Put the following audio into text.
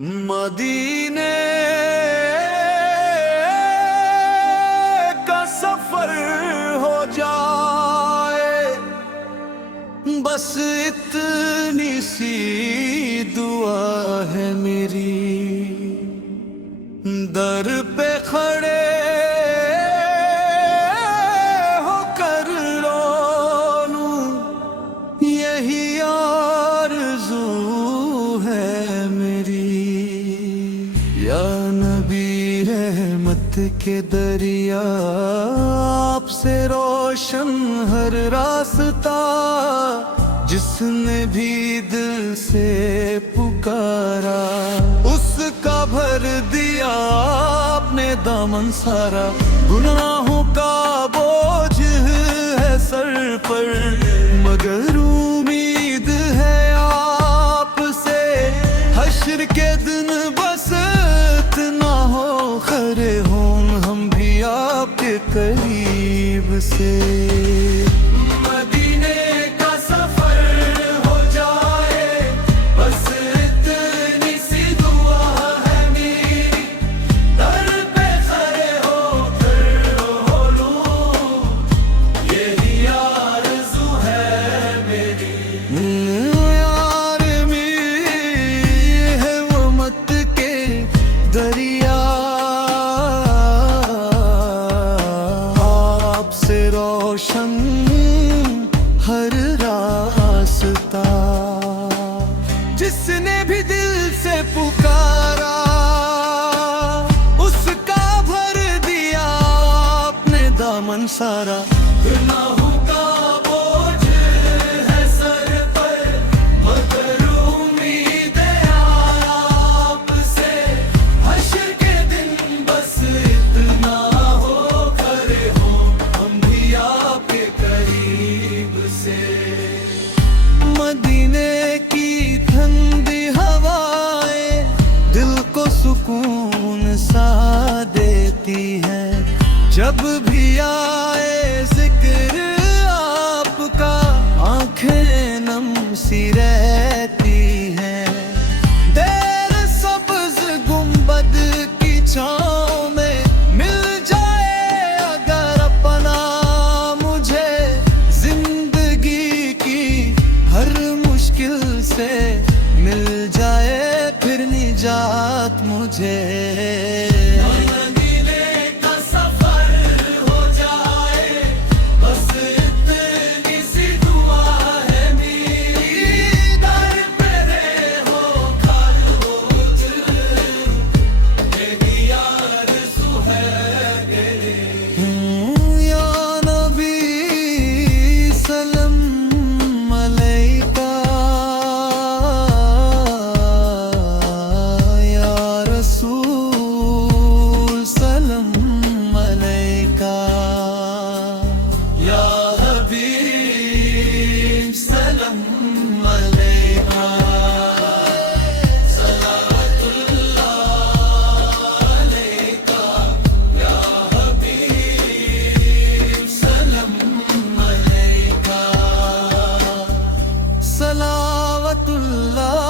मदीने का सफर हो जाए, बस इतनी सी दुआ है मेरी। दर पे खड़े होकर रो लूं, यही आरज़ू है मेरी। या नबी रहमत के दरिया, आपसे रोशन हर रास्ता। जिसने भी दिल से पुकारा, उसका भर दिया आपने दामन सारा। गुनाहों का बोझ है सर पर, मगर उम्मीद है आपसे। हश्र के दिन बस इतना हो, खरे हों हम भी आपके करीब से। रोशन हर रास्ता, जिसने भी दिल से पुकारा, उसका भर दिया आपने दामन सारा। गुनाहों का बोझ है सर पर, मगर उम्मीद है आपसे। हश्र के दिन बस इतना हो, खरे हो हम भी आपके करीब से। मदीने की ठंडी हवाएं दिल को सुकून सा देती है। जब भी आए जिक्र आपका, आंखें नम सी रहती हैं। देर सब्ज गुंबद की छांव में मिल जाए अगर अपना मुझे। जिंदगी की हर मुश्किल से मिल जाए फिर निजात मुझे। सलावतुल्लाह